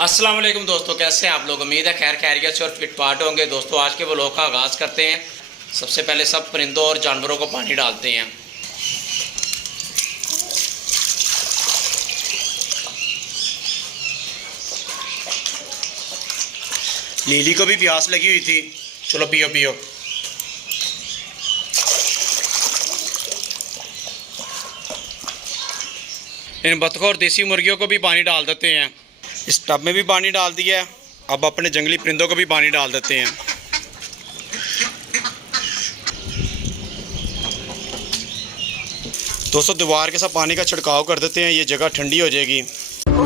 अस्सलाम वालेकुम दोस्तों, कैसे हैं आप लोग। उम्मीद है खैर खैरियत से और फिट फाट होंगे। दोस्तों आज के व्लॉग का आगाज़ करते हैं। सबसे पहले सब परिंदों और जानवरों को पानी डालते हैं। लीली को भी प्यास लगी हुई थी, चलो पियो पियो। इन बतखों और देसी मुर्गियों को भी पानी डाल देते हैं। इस टब में भी पानी डाल दिया है। अब अपने जंगली परिंदों को भी पानी डाल देते हैं। दोस्तों दीवार के साथ पानी का छिड़काव कर देते हैं, ये जगह ठंडी हो जाएगी।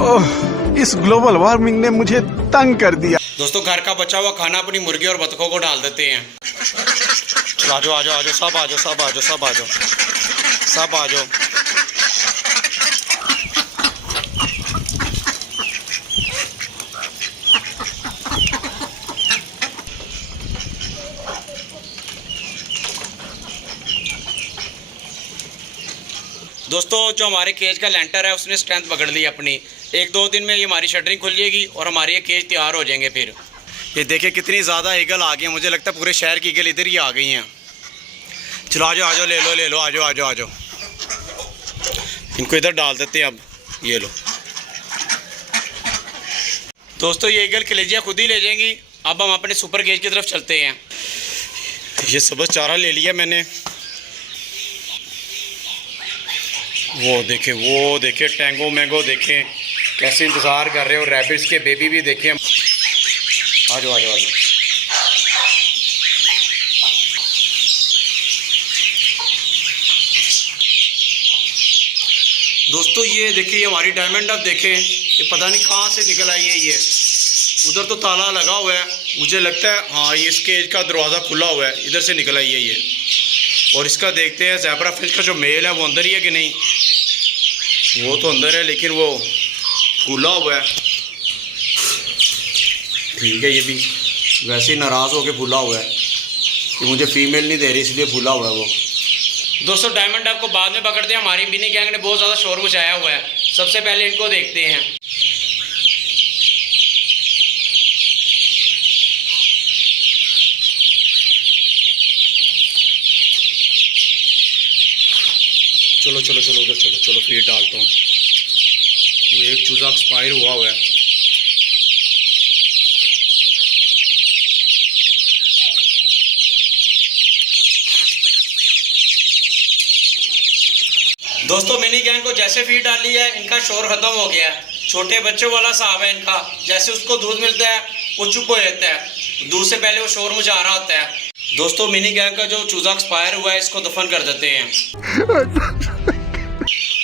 ओह, इस ग्लोबल वार्मिंग ने मुझे तंग कर दिया। दोस्तों घर का बचा हुआ खाना अपनी मुर्गी और बतखों को डाल देते हैं। चलो आजो आजो आजो, सब आजो सब आजो सब आजो सब आजो। दोस्तों जो हमारे केज का लेंटर है उसने स्ट्रेंथ पकड़ ली अपनी। एक दो दिन में ये हमारी शटरिंग खुल जाएगी और हमारे ये केज तैयार हो जाएंगे। फिर ये देखिए कितनी ज़्यादा ईगल आ गई हैं। मुझे लगता है पूरे शहर की ईगल इधर ही आ गई हैं। चलो आजो आजो, ले लो आजो आजो आजो। इनको इधर डाल देते हैं। अब ये लो दोस्तों, ये ईगल कलेजिया खुद ही ले जाएंगी। अब हम अपने सुपर केज की तरफ चलते हैं। ये सबज चारा ले लिया मैंने। वो देखे टैंगो मैंगो देखें कैसे इंतज़ार कर रहे हो। रैबिट्स के बेबी भी देखें। आजो आजो आजो। दोस्तों ये देखिए, ये हमारी डायमंड डक देखें, ये पता नहीं कहाँ से निकल आई है। ये उधर तो ताला लगा हुआ है, मुझे लगता है हाँ ये इसके का दरवाज़ा खुला हुआ है, इधर से निकल आई है ये। और इसका देखते हैं ज़ेब्रा फिश का जो मेल है वो अंदर ही है कि नहीं। वो तो अंदर है लेकिन वो खुला हुआ है। ठीक है, ये भी वैसे ही नाराज़ होकर फूला हुआ है कि मुझे फीमेल नहीं दे रही, इसलिए फूला हुआ है वो। दोस्तों डायमंड डक को बाद में पकड़ते हैं। हमारी मिनी गैंग ने बहुत ज़्यादा शोर मचाया हुआ है। सबसे पहले इनको देखते हैं। चलो चलो चलो उधर चलो चलो, फीड डालता हूँ। वो एक चूज़ा एक्सपायर हुआ है। दोस्तों मिनी गैंग को जैसे फीड डाली है इनका शोर खत्म हो गया है। छोटे बच्चों वाला साहब है इनका। जैसे उसको दूध मिलता है वो चुप हो जाता है, दूध से पहले वो शोर मचा रहा होता है। दोस्तों मिनी गैंग का जो चूज़ा एक्सपायर हुआ है इसको दफन कर देते हैं।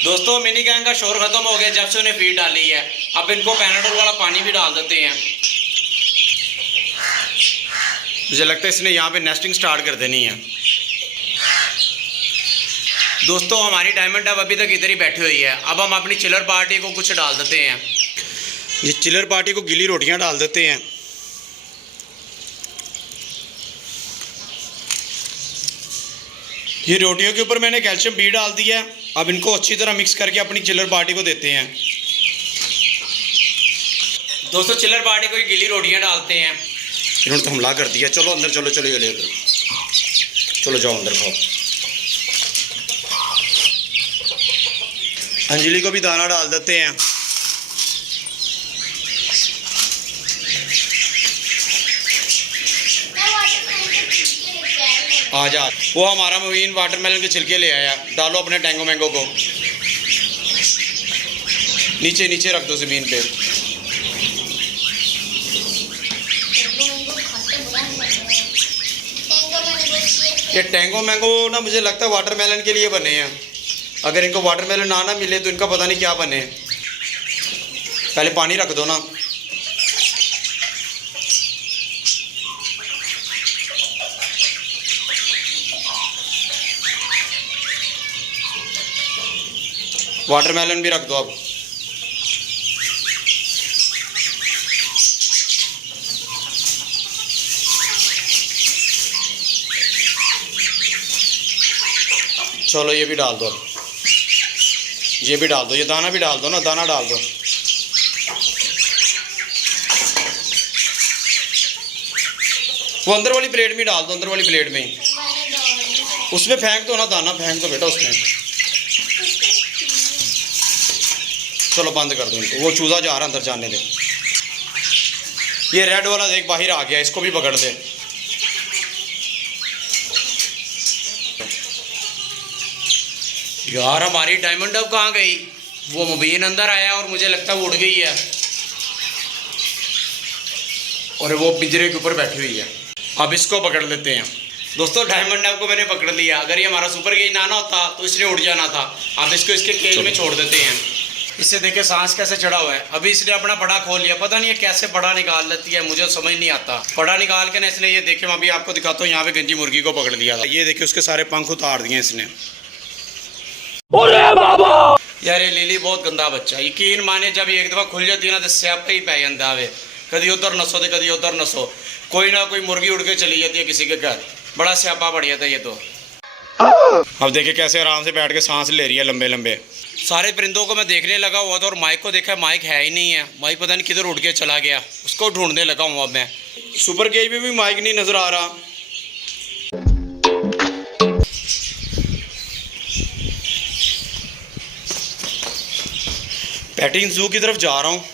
दोस्तों मिनी गैंग का शोर खत्म हो गया जब से उन्हें फीड डाली है। अब इनको पैनाडोल वाला पानी भी डाल देते हैं। मुझे लगता है इसने यहाँ पे नेस्टिंग स्टार्ट कर देनी है। दोस्तों हमारी डायमंड अब अभी तक इधर ही बैठी हुई है। अब हम अपनी चिलर पार्टी को कुछ डाल देते हैं। ये चिलर पार्टी को गीली रोटियां डाल देते हैं। ये रोटियों के ऊपर मैंने कैल्शियम बी डाल दिया है। अब इनको अच्छी तरह मिक्स करके अपनी चिलर पार्टी को देते हैं। दोस्तों चिलर पार्टी को ये गीली रोटियां डालते हैं। इन्होंने तो हमला कर दिया। चलो अंदर चलो चलो, ये चलो जाओ अंदर खाओ। अंजलि को भी दाना डाल देते हैं। आ जा, वो हमारा मुबीन वाटरमेलन के छिलके ले आया। डालो अपने टैंगो मैंगो को। नीचे नीचे रख दो ज़मीन पे। ये टैंगो मैंगो ना मुझे लगता है वाटरमेलन के लिए बने हैं। अगर इनको वाटरमेलन ना मिले तो इनका पता नहीं क्या बने। पहले पानी रख दो ना। वाटरमेलन भी रख दो अब। चलो ये भी डाल दो। ये भी डाल दो, ये दाना भी डाल दो ना, दाना डाल दो। वो अंदर वाली प्लेट में डाल दो, अंदर वाली प्लेट में ही। उसमें फेंक दो ना, दाना फेंक दो बेटा उसमें। चलो बंद कर दो इनको, वो चूजा जा रहा अंदर, जाने दे। ये रेड वाला देख बाहर आ गया, इसको भी पकड़ दे। यार हमारी डायमंड डब कहाँ गई? वो मुबीन अंदर आया और मुझे लगता है वो उड़ गई है, और वो पिंजरे के ऊपर बैठी हुई है। अब इसको पकड़ लेते हैं। दोस्तों डायमंड डब को मैंने पकड़ लिया। अगर ये हमारा सुपर केज ना होता तो इसने उड़ जाना था। अब इसको इसके केज में छोड़ देते हैं। इससे देखे सांस कैसे चढ़ा हुआ है। अभी इसने अपना पड़ा खोल लिया, पता नहीं है कैसे पड़ा निकाल लेती है, मुझे समझ नहीं आता। पड़ा निकाल के ना इसने, ये देखे मैं अभी आपको दिखाता हूँ, यहाँ पे गंजी मुर्गी को पकड़ लिया था। ये देखिए उसके सारे पंख उतार दिए इसने। यार ये लिली बहुत गंदा बच्चा, यकीन माने जब एक दफ़ा खुल जाती है ना तो स्यापा ही पै जाता है। कभी उधर नसो तो कभी उधर नसो, कोई ना कोई मुर्गी उड़ के चली जाती है किसी के घर। बड़ा स्यापा बढ़ जाता है ये तो। अब देखिए कैसे आराम से बैठ के सांस ले रही है लंबे लंबे। सारे परिंदों को मैं देखने लगा हुआ था और माइक को देखा, माइक है ही नहीं है। माइक पता नहीं किधर उड़ के चला गया, उसको ढूंढने लगा हूँ अब मैं। सुपर केज में भी माइक नहीं नजर आ रहा। पेटिंग जू की तरफ जा रहा हूँ।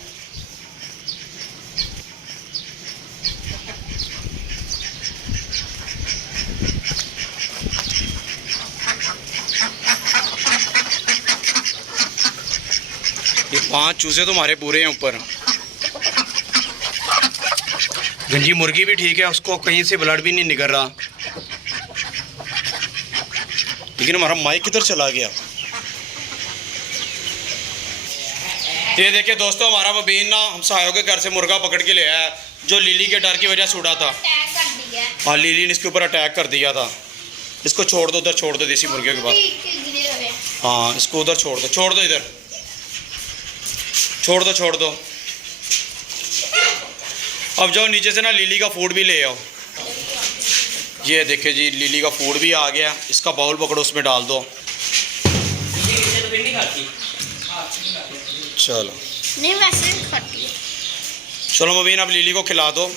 ये 5 चूजे तो हमारे पूरे हैं ऊपर। गंजी मुर्गी भी ठीक है, उसको कहीं से ब्लड भी नहीं निकल रहा। लेकिन हमारा माइक किधर चला गया? ये देखिए दोस्तों, हमारा मुबीन ना हमसायों के घर से मुर्गा पकड़ के ले आया, जो लिली के डर की वजह से उड़ा था। हाँ, लिली ने इसके ऊपर अटैक कर दिया था। इसको छोड़ दो, उधर छोड़ दो देसी मुर्गियों के पास। हाँ, इसको उधर छोड़ दो, छोड़ दो इधर, छोड़ दो, छोड़ दो। अब जाओ नीचे से ना लिली का फूड भी ले आओ। ये देखिए जी, लिली का फूड भी आ गया। इसका बाउल पकड़ो, उसमें डाल दो। चलो नहीं, वैसे नहीं खाती है। चलो मुबीन अब लिली को खिला दो।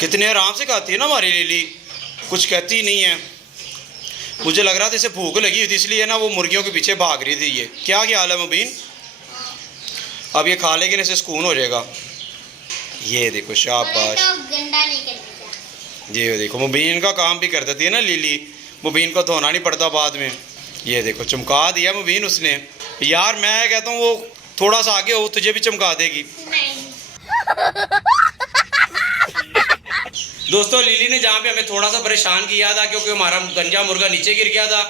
कितने आराम से खाती है ना हमारी लिली, कुछ कहती नहीं है। मुझे लग रहा था इसे भूख लगी हुई थी, इसलिए ना वो मुर्गियों के पीछे भाग रही थी। ये क्या ख्याल है मुबीन? अब ये खा लेगी ना, इसे सुकून हो जाएगा। ये देखो शाबाश। तो गंदा नहीं करती। ये देखो मुबीन का काम भी कर देती है ना लिली, मुबीन को धोना नहीं पड़ता बाद में। ये देखो चमका दिया मुबीन उसने। यार मैं कहता हूँ वो थोड़ा सा आगे हो, तुझे भी चमका देगी। नहीं। दोस्तों लिली ने जहाँ पे हमें थोड़ा सा परेशान किया था, क्योंकि हमारा गंजा मुर्गा नीचे गिर गया था,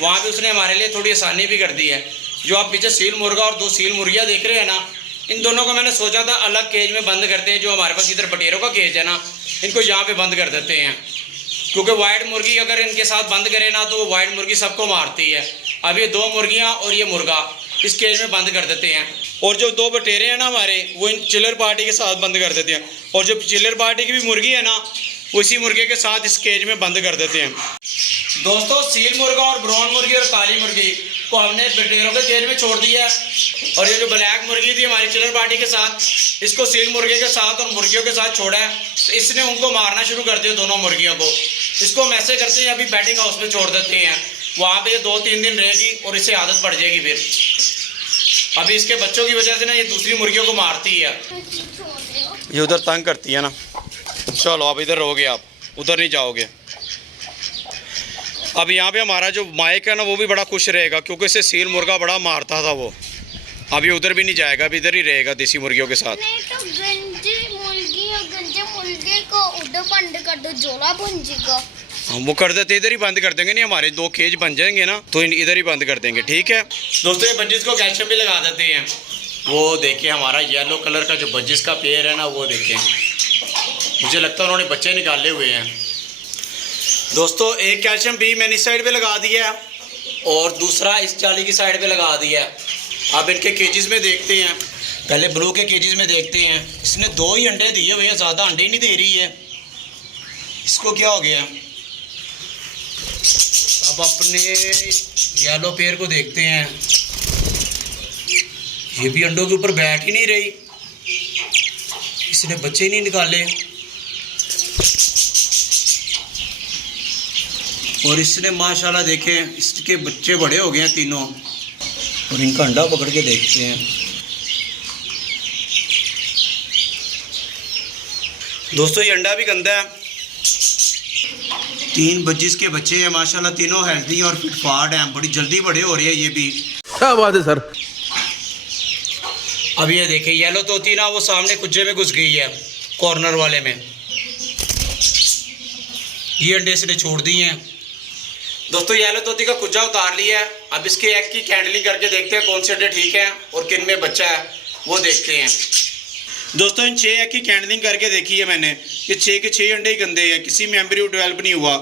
वहाँ पे उसने हमारे लिए थोड़ी आसानी भी कर दी है। जो आप पीछे सील मुर्गा और 2 सील मुर्गियाँ देख रहे हैं ना, इन दोनों को मैंने सोचा था अलग केज में बंद करते हैं। जो हमारे पास इधर बटेरों का केज है ना, इनको यहाँ पे बंद कर देते हैं, क्योंकि वाइट मुर्गी अगर इनके साथ बंद करें ना तो वो वाइट मुर्गी सबको मारती है। अब ये 2 मुर्गियाँ और ये मुर्गा इस केज में बंद कर देते हैं, और जो 2 बटेरे हैं ना हमारे, वो इन चिल्लर पार्टी के साथ बंद कर देते हैं। और जो चिल्लर पार्टी की भी मुर्गी है ना, उसी मुर्गे के साथ इस केज में बंद कर देते हैं। दोस्तों सील मुर्गा और ब्राउन मुर्गी और काली मुर्गी को हमने बटेरों के केज में छोड़ दिया है, और ये जो ब्लैक मुर्गी थी हमारी चिल्लर पार्टी के साथ, इसको सील मुर्गे के साथ और मुर्गियों के साथ छोड़ा है। तो इसने उनको मारना शुरू कर दिया, दोनों मुर्गियों को। इसको हम ऐसे करते हैं, अभी बैटिंग हाउस में छोड़ देते हैं, वहाँ पे ये 2-3 दिन रहेगी और इससे आदत पड़ जाएगी। फिर अभी इसके बच्चों की वजह से ना ये दूसरी मुर्गियों को मारती है, ये उधर तंग करती है ना। चलो अब इधर रहोगे, आप उधर नहीं जाओगे। अब यहाँ पे हमारा जो माइक है ना, वो भी बड़ा खुश रहेगा, क्योंकि इसे सील मुर्गा बड़ा मारता था वो। अभी उधर भी नहीं जाएगा, अभी इधर ही रहेगा देसी मुर्गियों के साथ। नहीं तो गंजी मुर्गी और गंजे मुर्गे को उधर बंद कर दो, जोड़ा भुंजेगा। हम वो कर देते, इधर ही बंद कर देंगे। नहीं हमारे 2 केज बन जाएंगे ना, तो इधर ही बंद कर देंगे, ठीक है दोस्तों। ये बंजिस को कैल्शियम भी लगा देते हैं। वो देखिए हमारा येलो कलर का जो बंजिस का पेड़ है ना, वो देखें, मुझे लगता है उन्होंने बच्चे निकाले हुए हैं। दोस्तों एक कैल्शियम भी मैंने इस साइड पे लगा दिया है, और दूसरा इस जाली की साइड पे लगा दिया है। अब इनके केजेस में देखते हैं, पहले ब्लू के केजेस में देखते हैं। इसने 2 ही अंडे दिए हुए हैं, ज़्यादा अंडे नहीं दे रही है। इसको क्या हो गया? अब अपने येलो पेयर को देखते हैं। ये भी अंडों के ऊपर बैठ ही नहीं रही, इसने बच्चे ही नहीं निकाले। और इसने माशाल्लाह देखें, इसके बच्चे बड़े हो गए हैं तीनों। और इनका अंडा पकड़ के देखते हैं। दोस्तों ये अंडा भी गंदा है। 3 बजिस के बच्चे हैं माशाल्लाह, तीनों हेल्दी और फिट फाट हैं, बड़ी जल्दी बड़े हो रहे हैं ये भी। क्या बात है सर। अब ये देखें येलो तोती ना वो सामने कुज्जे में घुस गई है, कॉर्नर वाले में। ये अंडे इसने छोड़ दिए हैं। दोस्तों येलो तोती का कुज्जा उतार लिया है। अब इसके एग की कैंडलिंग करके देखते हैं कौन से अंडे ठीक हैं और किन में बच्चा है, वो देखते हैं। दोस्तों इन 6 एग की कैंडलिंग करके देखी है मैंने, ये 6 के 6 अंडे ही गंदे हैं, किसी में एम्ब्रियो डेवलप नहीं हुआ।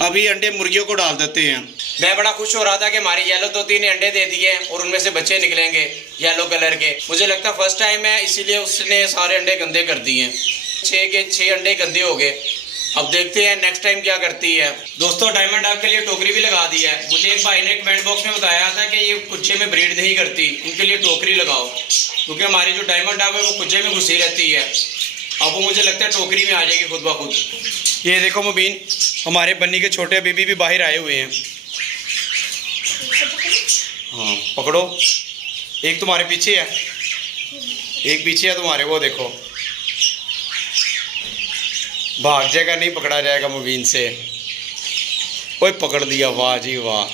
अभी अंडे मुर्गियों को डाल देते हैं। मैं बड़ा खुश हो रहा था कि हमारी येलो तोती ने अंडे दे दिए और उनमें से बच्चे निकलेंगे येलो कलर के। मुझे लगता है फर्स्ट टाइम है, इसीलिए उसने सारे अंडे गंदे कर दिए। 6 के 6 अंडे गंदे हो गए। अब देखते हैं नेक्स्ट टाइम क्या करती है। दोस्तों डायमंड डॉग के लिए टोकरी भी लगा दी है। मुझे एक भाई ने कमेंट बॉक्स में बताया था कि ये कुच्चे में ब्रीड नहीं करती, इनके लिए टोकरी लगाओ, क्योंकि हमारी जो डायमंड डॉग है वो कुच्चे में घुसी रहती है। अब वो मुझे लगता है टोकरी में आ जाएगी खुद ब खुद। ये देखो मुबीन, हमारे बन्नी के छोटे बेबी भी बाहर आए हुए हैं। हाँ पकड़ो, एक तुम्हारे पीछे है, एक पीछे है तुम्हारे, वो देखो भाग जाएगा, नहीं पकड़ा जाएगा मुबीन से। ओए पकड़ दिया, वाह जी वाह।